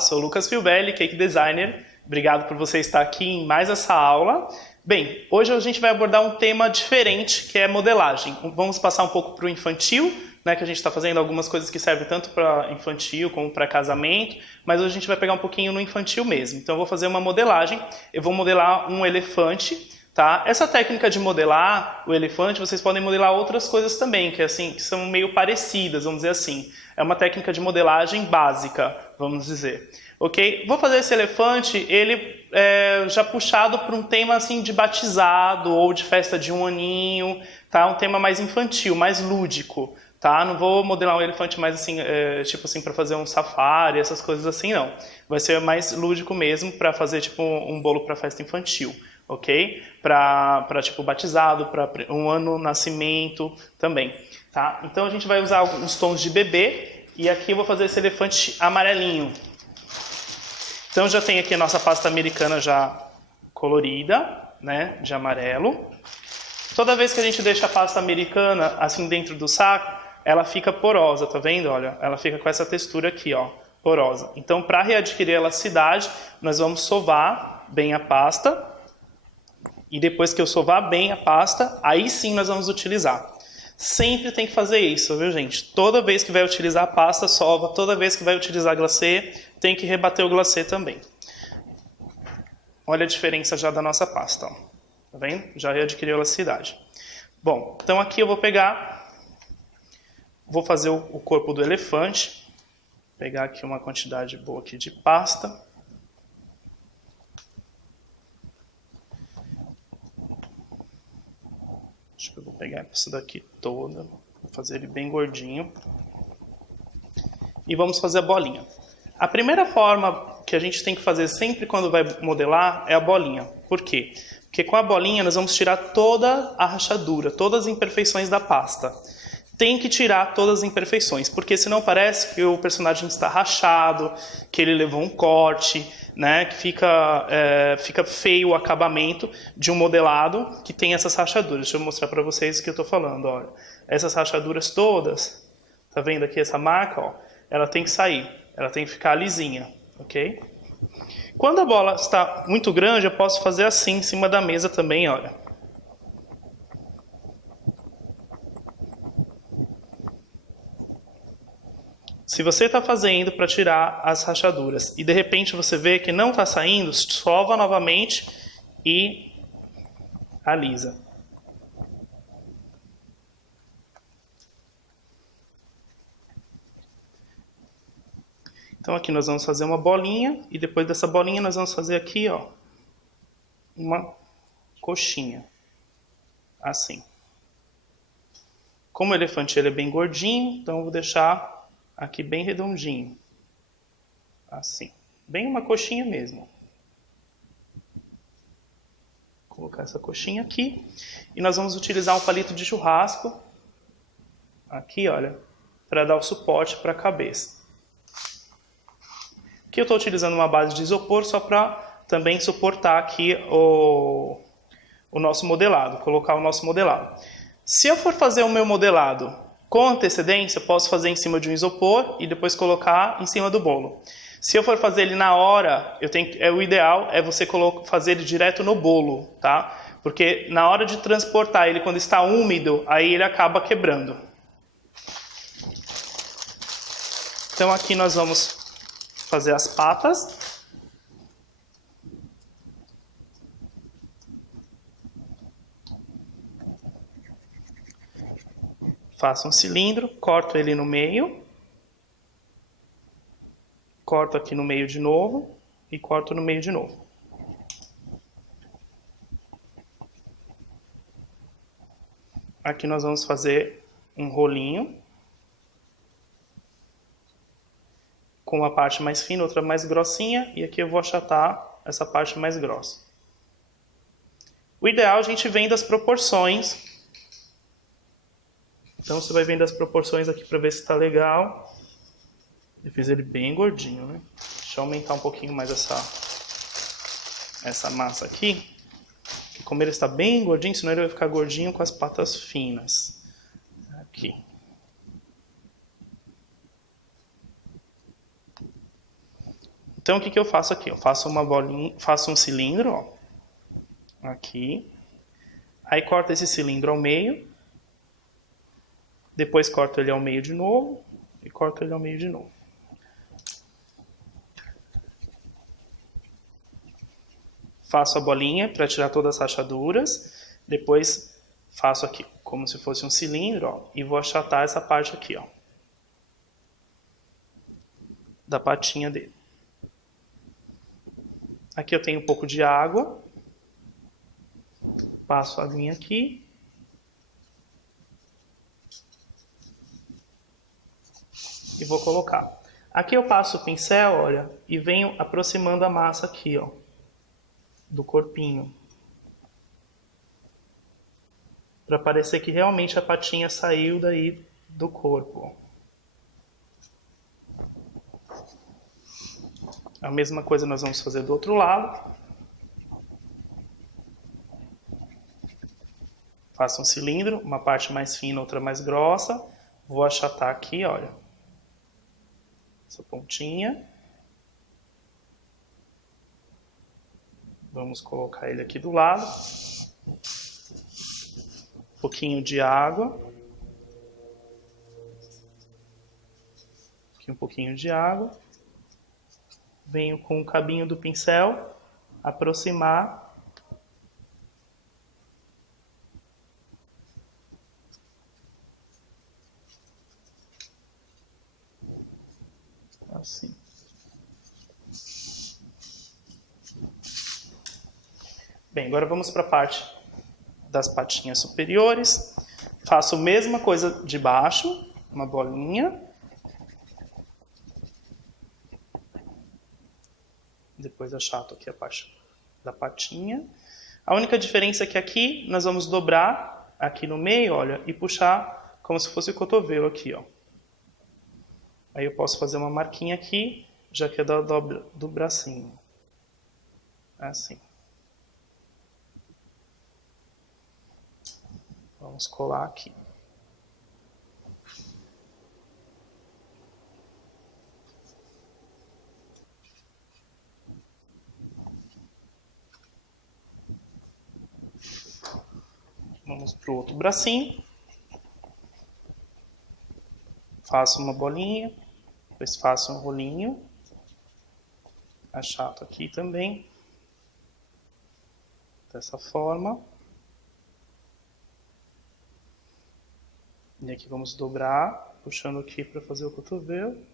sou o Lucas Filbelli, Cake Designer. Obrigado por você estar aqui em mais essa aula. Bem, hoje a gente vai abordar um tema diferente, que é modelagem. Vamos passar um pouco para o infantil, né, que a gente está fazendo algumas coisas que servem tanto para infantil como para casamento, mas hoje a gente vai pegar um pouquinho no infantil mesmo. Então eu vou fazer uma modelagem, eu vou modelar um elefante. Tá? Essa técnica de modelar o elefante, vocês podem modelar outras coisas também, que são meio parecidas, vamos dizer assim. É uma técnica de modelagem básica, vamos dizer. Ok? Vou fazer esse elefante, ele já puxado para um tema assim de batizado ou de festa de 1 aninho, tá? Um tema mais infantil, mais lúdico. Tá? Não vou modelar um elefante mais assim, tipo assim, para fazer um safari, essas coisas assim, não. Vai ser mais lúdico mesmo, para fazer tipo um bolo para festa infantil. Ok? Para tipo batizado, para 1 ano nascimento também, tá? Então a gente vai usar alguns tons de bebê e aqui eu vou fazer esse elefante amarelinho. Então já tem aqui a nossa pasta americana já colorida, né, de amarelo. Toda vez que a gente deixa a pasta americana assim dentro do saco, ela fica porosa, tá vendo? Olha, ela fica com essa textura aqui, ó, porosa. Então para readquirir elasticidade, nós vamos sovar bem a pasta. E depois que eu sovar bem a pasta, aí sim nós vamos utilizar. Sempre tem que fazer isso, viu, gente? Toda vez que vai utilizar a pasta, sova. Toda vez que vai utilizar glacê, tem que rebater o glacê também. Olha a diferença já da nossa pasta. Ó. Tá vendo? Já readquiriu elasticidade. Bom, então aqui eu vou pegar... Vou fazer o corpo do elefante. Vou pegar aqui uma quantidade boa aqui de pasta. Acho que eu vou pegar essa daqui toda, vou fazer ele bem gordinho. E vamos fazer a bolinha. A primeira forma que a gente tem que fazer sempre quando vai modelar é a bolinha. Por quê? Porque com a bolinha nós vamos tirar toda a rachadura, todas as imperfeições da pasta. Tem que tirar todas as imperfeições, porque senão parece que o personagem está rachado, que ele levou um corte, né, que fica feio o acabamento de um modelado que tem essas rachaduras. Deixa eu mostrar para vocês o que eu estou falando. Olha. Essas rachaduras todas, tá vendo aqui essa marca? Ó, ela tem que sair, ela tem que ficar lisinha, ok? Quando a bola está muito grande, eu posso fazer assim em cima da mesa também, olha. Se você está fazendo para tirar as rachaduras e de repente você vê que não está saindo, sova novamente e alisa. Então aqui nós vamos fazer uma bolinha e depois dessa bolinha nós vamos fazer aqui, ó, uma coxinha, assim. Como o elefante ele é bem gordinho, então eu vou deixar aqui bem redondinho, assim, bem uma coxinha mesmo. Vou colocar essa coxinha aqui e nós vamos utilizar um palito de churrasco, aqui, olha, para dar o suporte para a cabeça. Aqui eu estou utilizando uma base de isopor só para também suportar aqui o nosso modelado, colocar o nosso modelado. Se eu for fazer o meu modelado com antecedência, eu posso fazer em cima de um isopor e depois colocar em cima do bolo. Se eu for fazer ele na hora, o ideal é você fazer ele direto no bolo, tá? Porque na hora de transportar ele, quando está úmido, aí ele acaba quebrando. Então aqui nós vamos fazer as patas. Faço um cilindro, corto ele no meio. Corto aqui no meio de novo e corto no meio de novo. Aqui nós vamos fazer um rolinho. Com uma parte mais fina, outra mais grossinha. E aqui eu vou achatar essa parte mais grossa. O ideal a gente vem das proporções. Então você vai vendo as proporções aqui para ver se está legal. Eu fiz ele bem gordinho, né? Deixa eu aumentar um pouquinho mais essa massa aqui. Que como ele está bem gordinho, senão ele vai ficar gordinho com as patas finas. Aqui. Então o que eu faço aqui? Eu faço uma bolinha, faço um cilindro, ó, aqui. Aí corto esse cilindro ao meio. Depois corto ele ao meio de novo. E corto ele ao meio de novo. Faço a bolinha para tirar todas as rachaduras. Depois faço aqui como se fosse um cilindro, ó, e vou achatar essa parte aqui, ó, da patinha dele. Aqui eu tenho um pouco de água. Passo a aguinha aqui. E vou colocar. Aqui eu passo o pincel, olha, e venho aproximando a massa aqui, ó, do corpinho. Para parecer que realmente a patinha saiu daí do corpo. A mesma coisa nós vamos fazer do outro lado. Faço um cilindro, uma parte mais fina, outra mais grossa. Vou achatar aqui, olha, essa pontinha. Vamos colocar ele aqui do lado. Um pouquinho de água. Aqui um pouquinho de água. Venho com o cabinho do pincel aproximar. Assim. Bem, agora vamos para a parte das patinhas superiores. Faço a mesma coisa de baixo, uma bolinha. Depois achato aqui a parte da patinha. A única diferença é que aqui nós vamos dobrar aqui no meio, olha, e puxar como se fosse o cotovelo aqui, ó. Aí eu posso fazer uma marquinha aqui, já que é da dobra do bracinho. Assim. Vamos colar aqui. Vamos para o outro bracinho. Faço uma bolinha, depois faço um rolinho. Achato aqui também. Dessa forma. E aqui vamos dobrar, puxando aqui para fazer o cotovelo.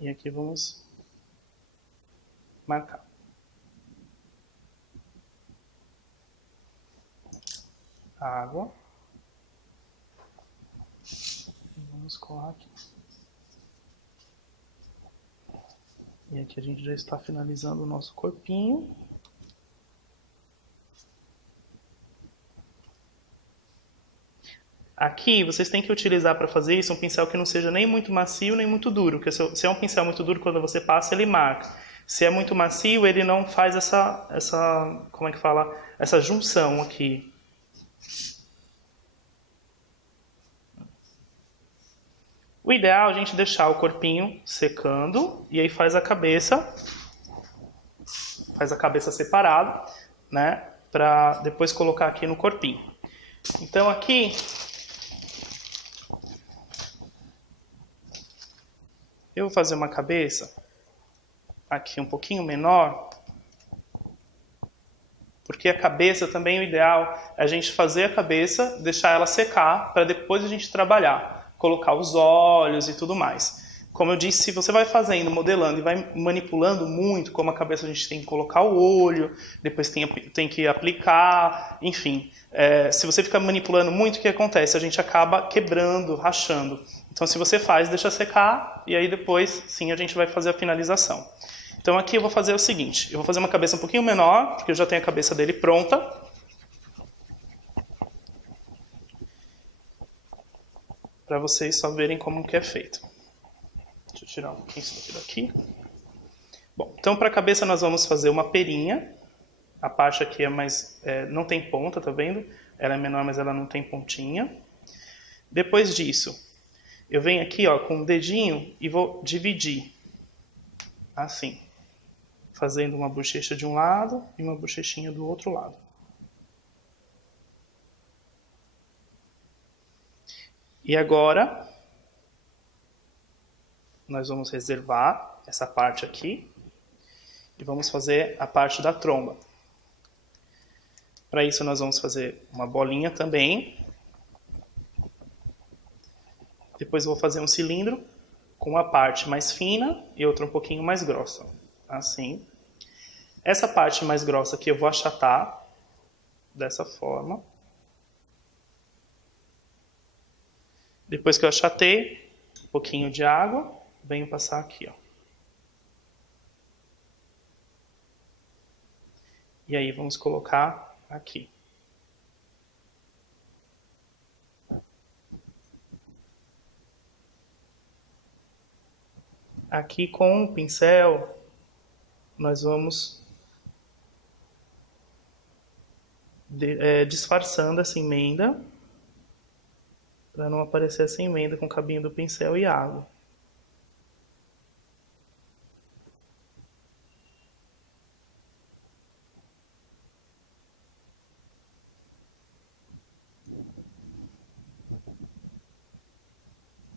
E aqui vamos marcar. Água. E vamos colar aqui. E aqui a gente já está finalizando o nosso corpinho. Aqui vocês têm que utilizar para fazer isso um pincel que não seja nem muito macio nem muito duro, porque se é um pincel muito duro, quando você passa ele marca. Se é muito macio, ele não faz como é que fala? Essa junção aqui. O ideal é a gente deixar o corpinho secando e aí faz a cabeça separado, né, para depois colocar aqui no corpinho. Então aqui eu vou fazer uma cabeça aqui um pouquinho menor, porque a cabeça também, o ideal é a gente fazer a cabeça, deixar ela secar, para depois a gente trabalhar, colocar os olhos e tudo mais. Como eu disse, se você vai fazendo, modelando e vai manipulando muito, como a cabeça a gente tem que colocar o olho, depois tem que aplicar, enfim. Se você ficar manipulando muito, o que acontece? A gente acaba quebrando, rachando. Então se você faz, deixa secar e aí depois sim a gente vai fazer a finalização. Então aqui eu vou fazer o seguinte, eu vou fazer uma cabeça um pouquinho menor, porque eu já tenho a cabeça dele pronta. Para vocês só verem como que é feito. Deixa eu tirar um pouquinho isso daqui. Bom, então para a cabeça nós vamos fazer uma perinha. A parte aqui é mais, não tem ponta, tá vendo? Ela é menor, mas ela não tem pontinha. Depois disso, Eu venho aqui, ó, com o dedinho e vou dividir. Assim. Fazendo uma bochecha de um lado e uma bochechinha do outro lado. E agora, nós vamos reservar essa parte aqui e vamos fazer a parte da tromba. Para isso, nós vamos fazer uma bolinha também. Depois vou fazer um cilindro com uma parte mais fina e outra um pouquinho mais grossa. Assim. Essa parte mais grossa aqui eu vou achatar dessa forma. Depois que eu achatei, um pouquinho de água, venho passar aqui, ó. E aí vamos colocar aqui. Aqui com o pincel, nós vamos disfarçando essa emenda, para não aparecer essa emenda com o cabinho do pincel e água.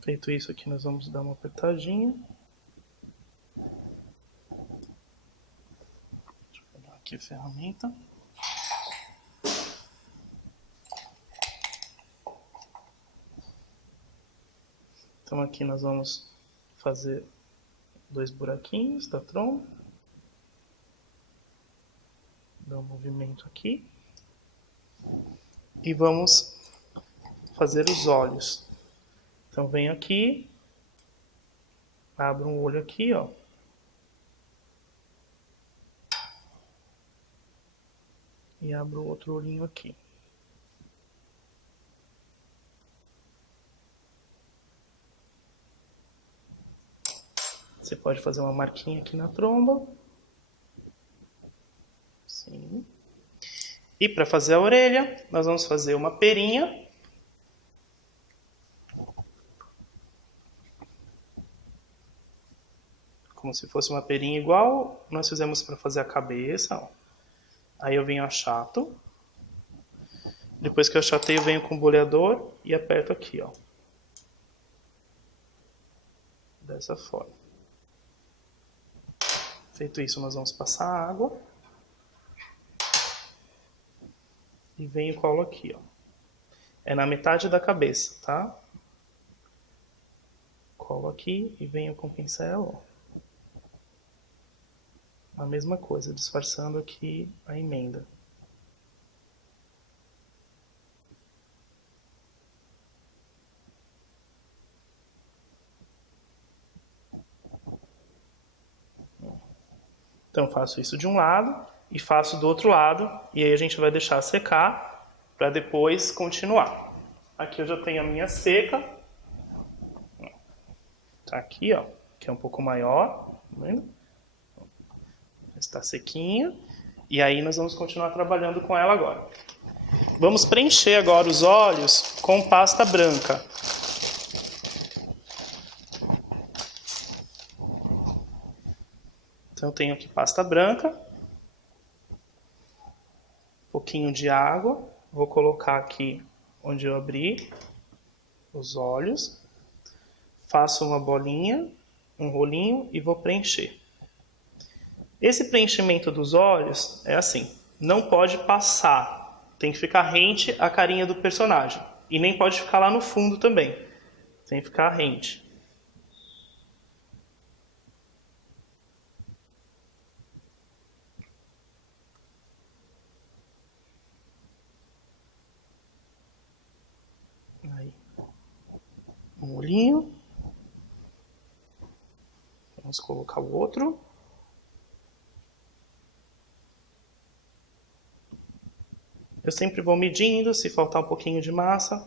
Feito isso aqui, nós vamos dar uma apertadinha. Deixa eu pegar aqui a ferramenta. Então aqui nós vamos fazer 2 buraquinhos da tromba. Dar um movimento aqui. E vamos fazer os olhos. Então venho aqui, abro um olho aqui, ó. E abro outro olhinho aqui. Você pode fazer uma marquinha aqui na tromba. Sim. E para fazer a orelha, nós vamos fazer uma perinha. Como se fosse uma perinha igual nós fizemos para fazer a cabeça, ó. Aí eu venho achato. Depois que eu achatei, eu venho com o boleador e aperto aqui, ó. Dessa forma. Feito isso, nós vamos passar a água. E venho e colo aqui, ó. É na metade da cabeça, tá? Colo aqui e venho com o pincel, ó. A mesma coisa, disfarçando aqui a emenda. Então faço isso de um lado e faço do outro lado, e aí a gente vai deixar secar para depois continuar. Aqui eu já tenho a minha seca. Tá aqui, ó, que é um pouco maior, tá vendo? Está sequinha. E aí nós vamos continuar trabalhando com ela agora. Vamos preencher agora os olhos com pasta branca. Então eu tenho aqui pasta branca, um pouquinho de água, vou colocar aqui onde eu abri os olhos, faço uma bolinha, um rolinho e vou preencher. Esse preenchimento dos olhos é assim, não pode passar, tem que ficar rente à carinha do personagem. E nem pode ficar lá no fundo também, tem que ficar rente. Aí, um olhinho. Vamos colocar o outro. Eu sempre vou medindo, se faltar um pouquinho de massa,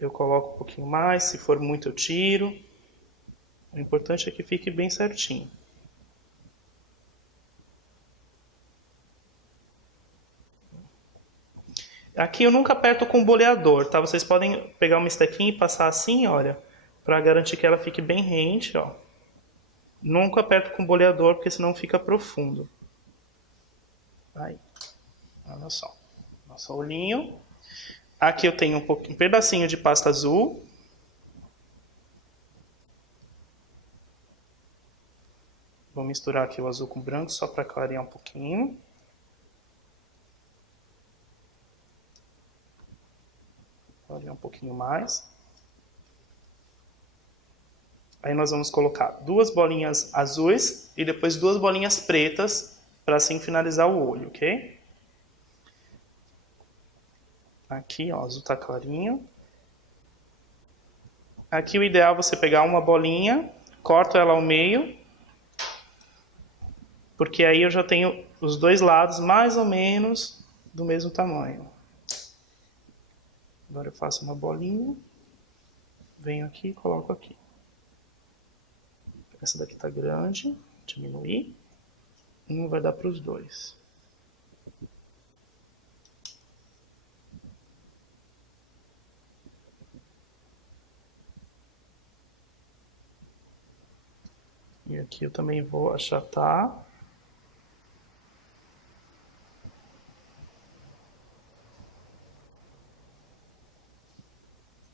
eu coloco um pouquinho mais, se for muito eu tiro. O importante é que fique bem certinho. Aqui eu nunca aperto com o boleador, tá? Vocês podem pegar uma estequinha e passar assim, olha, para garantir que ela fique bem rente, ó. Nunca aperto com o boleador, porque senão fica profundo. Aí, olha só. Nosso olhinho. Aqui eu tenho um pedacinho de pasta azul. Vou misturar aqui o azul com o branco, só para clarear um pouquinho. Clarear um pouquinho mais. Aí nós vamos colocar 2 bolinhas azuis e depois 2 bolinhas pretas para assim finalizar o olho, ok? Aqui, ó, o azul tá clarinho. Aqui o ideal é você pegar uma bolinha, corto ela ao meio, porque aí eu já tenho os 2 lados mais ou menos do mesmo tamanho. Agora eu faço uma bolinha, venho aqui e coloco aqui. Essa daqui tá grande, diminuir. Um vai dar para os 2. E aqui eu também vou achatar.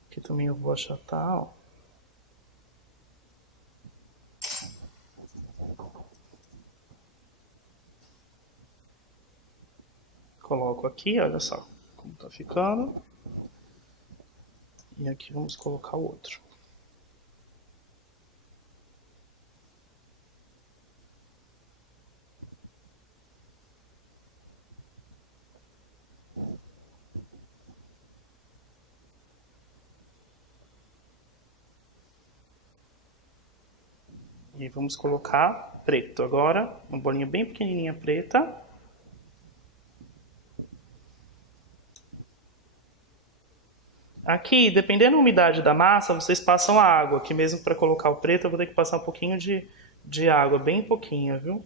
Aqui também eu vou achatar, ó. Coloco aqui, olha só como tá ficando. E aqui vamos colocar o outro. E vamos colocar preto agora, uma bolinha bem pequenininha preta. Aqui, dependendo da umidade da massa, vocês passam a água. Aqui mesmo para colocar o preto eu vou ter que passar um pouquinho de água, bem pouquinha, viu?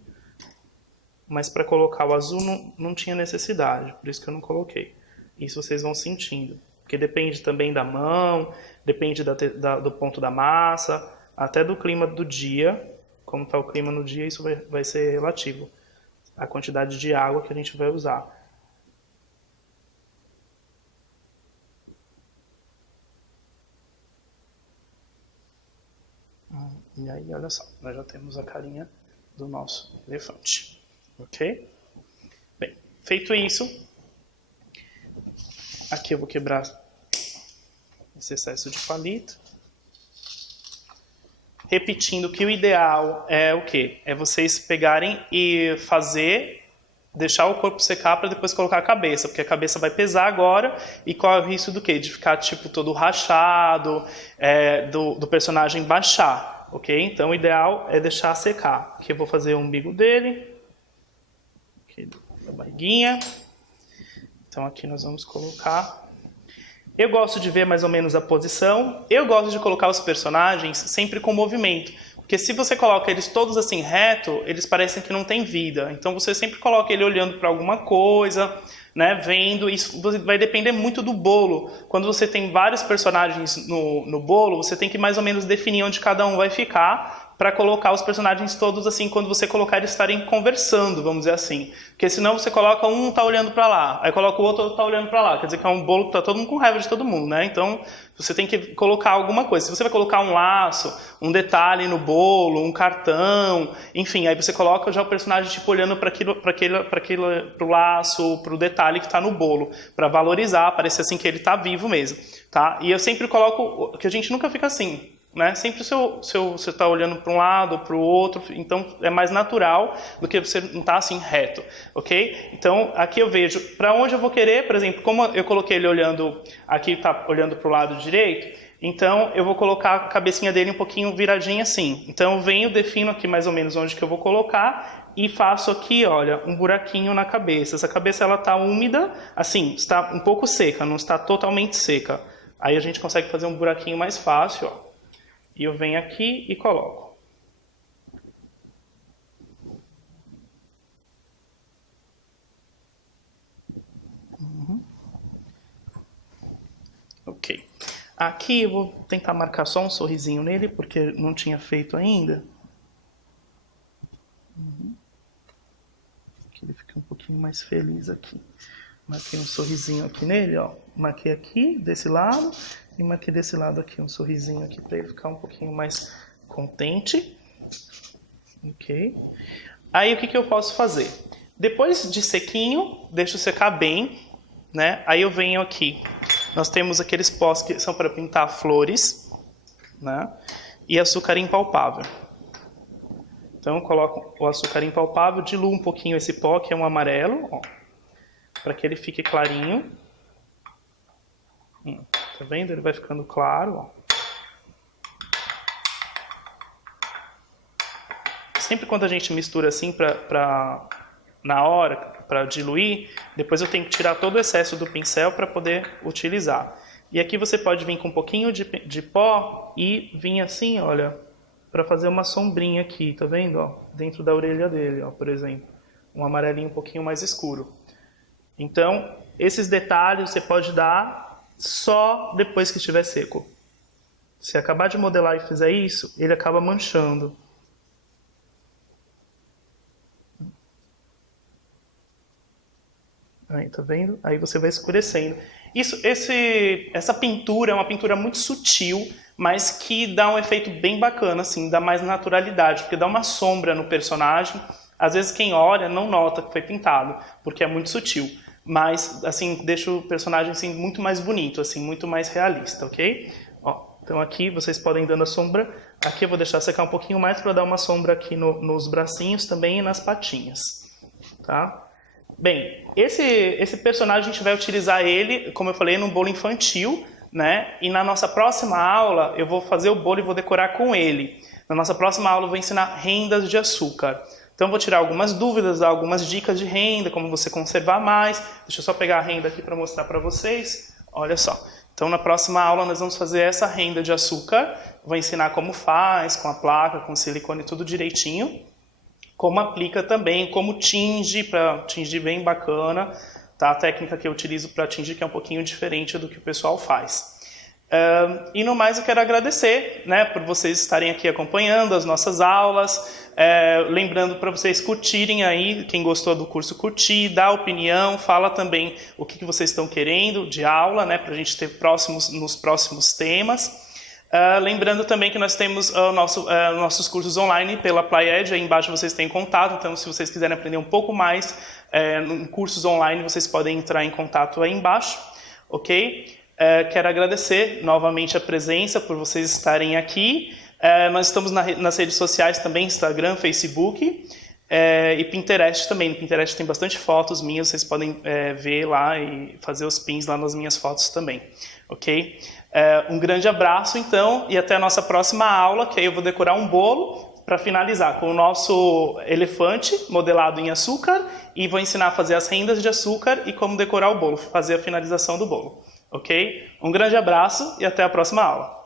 Mas para colocar o azul não tinha necessidade, por isso que eu não coloquei. Isso vocês vão sentindo, porque depende também da mão, depende do ponto da massa, até do clima do dia. Como está o clima no dia, isso vai ser relativo à quantidade de água que a gente vai usar. E aí, olha só, nós já temos a carinha do nosso elefante, ok? Bem, feito isso, aqui eu vou quebrar esse excesso de palito. Repetindo que o ideal é o quê? É vocês pegarem e deixar o corpo secar para depois colocar a cabeça, porque a cabeça vai pesar agora e corre o risco do quê? De ficar tipo todo rachado, do personagem baixar, ok? Então o ideal é deixar secar. Aqui eu vou fazer o umbigo dele, aqui da barriguinha. Então aqui nós vamos colocar. Eu gosto de ver mais ou menos a posição. Eu gosto de colocar os personagens sempre com movimento. Porque se você coloca eles todos assim reto, eles parecem que não tem vida. Então você sempre coloca ele olhando para alguma coisa, né, vendo. Isso vai depender muito do bolo. Quando você tem vários personagens no bolo, você tem que mais ou menos definir onde cada um vai ficar para colocar os personagens todos assim, quando você colocar eles estarem conversando, vamos dizer assim. Porque senão você coloca um tá olhando para lá, aí coloca o outro tá olhando para lá. Quer dizer que é um bolo que tá todo mundo com raiva de todo mundo, né? Então você tem que colocar alguma coisa. Se você vai colocar um laço, um detalhe no bolo, um cartão, enfim, aí você coloca já o personagem tipo olhando pro laço, pro detalhe que tá no bolo, para valorizar, parecer assim que ele tá vivo mesmo, tá? E eu sempre coloco que a gente nunca fica assim, né? Sempre se você está olhando para um lado ou para o outro, então é mais natural do que você não estar assim reto, ok? Então aqui eu vejo para onde eu vou querer, por exemplo, como eu coloquei ele olhando, aqui está olhando para o lado direito, então eu vou colocar a cabecinha dele um pouquinho viradinha assim. Então eu venho, defino aqui mais ou menos onde que eu vou colocar e faço aqui, olha, um buraquinho na cabeça. Essa cabeça ela está úmida, assim, está um pouco seca, não está totalmente seca. Aí a gente consegue fazer um buraquinho mais fácil, ó. E eu venho aqui e coloco. Ok. Aqui eu vou tentar marcar só um sorrisinho nele, porque não tinha feito ainda. Que ele fique um pouquinho mais feliz aqui. Marquei um sorrisinho aqui nele, ó. Marquei aqui, desse lado, e marquei desse lado aqui um sorrisinho aqui para ele ficar um pouquinho mais contente. Ok. Aí o que eu posso fazer? Depois de sequinho, deixo secar bem, né? Aí eu venho aqui. Nós temos aqueles pós que são para pintar flores, né? E açúcar impalpável. Então eu coloco o açúcar impalpável, diluo um pouquinho esse pó, que é um amarelo, ó, para que ele fique clarinho. Tá vendo? Ele vai ficando claro, ó. Sempre quando a gente mistura assim na hora, para diluir, depois eu tenho que tirar todo o excesso do pincel para poder utilizar. E aqui você pode vir com um pouquinho de pó e vir assim, olha, para fazer uma sombrinha aqui, tá vendo? Ó, dentro da orelha dele, ó, por exemplo. Um amarelinho um pouquinho mais escuro. Então, esses detalhes você pode dar só depois que estiver seco. Se acabar de modelar e fizer isso, ele acaba manchando. Aí, tá vendo? Aí você vai escurecendo. Essa pintura é uma pintura muito sutil, mas que dá um efeito bem bacana, assim, dá mais naturalidade, porque dá uma sombra no personagem. Às vezes quem olha não nota que foi pintado, porque é muito sutil. Mas, assim, deixa o personagem assim, muito mais bonito, assim, muito mais realista, ok? Ó, então aqui vocês podem ir dando a sombra. Aqui eu vou deixar secar um pouquinho mais para dar uma sombra aqui nos bracinhos também e nas patinhas, tá? Bem, esse personagem a gente vai utilizar ele, como eu falei, num bolo infantil, né? E na nossa próxima aula eu vou fazer o bolo e vou decorar com ele. Na nossa próxima aula eu vou ensinar rendas de açúcar. Então eu vou tirar algumas dúvidas, dar algumas dicas de renda, como você conservar mais. Deixa eu só pegar a renda aqui para mostrar para vocês. Olha só. Então na próxima aula nós vamos fazer essa renda de açúcar. Vou ensinar como faz, com a placa, com silicone, tudo direitinho. Como aplica também, como tinge, para tingir bem bacana, tá? A técnica que eu utilizo para tingir que é um pouquinho diferente do que o pessoal faz. E no mais eu quero agradecer, né, por vocês estarem aqui acompanhando as nossas aulas, lembrando para vocês curtirem aí, quem gostou do curso curtir, dá opinião, fala também o que vocês estão querendo de aula, né, para a gente ter nos próximos temas. Lembrando também que nós temos nossos cursos online pela Played, aí embaixo vocês têm contato, então se vocês quiserem aprender um pouco mais em cursos online, vocês podem entrar em contato aí embaixo, ok? Quero agradecer novamente a presença, por vocês estarem aqui. Nós estamos nas redes sociais também, Instagram, Facebook e Pinterest também. No Pinterest tem bastante fotos minhas, vocês podem ver lá e fazer os pins lá nas minhas fotos também, ok? Um grande abraço, então, e até a nossa próxima aula, que aí eu vou decorar um bolo para finalizar com o nosso elefante modelado em açúcar e vou ensinar a fazer as rendas de açúcar e como decorar o bolo, fazer a finalização do bolo, ok? Um grande abraço e até a próxima aula.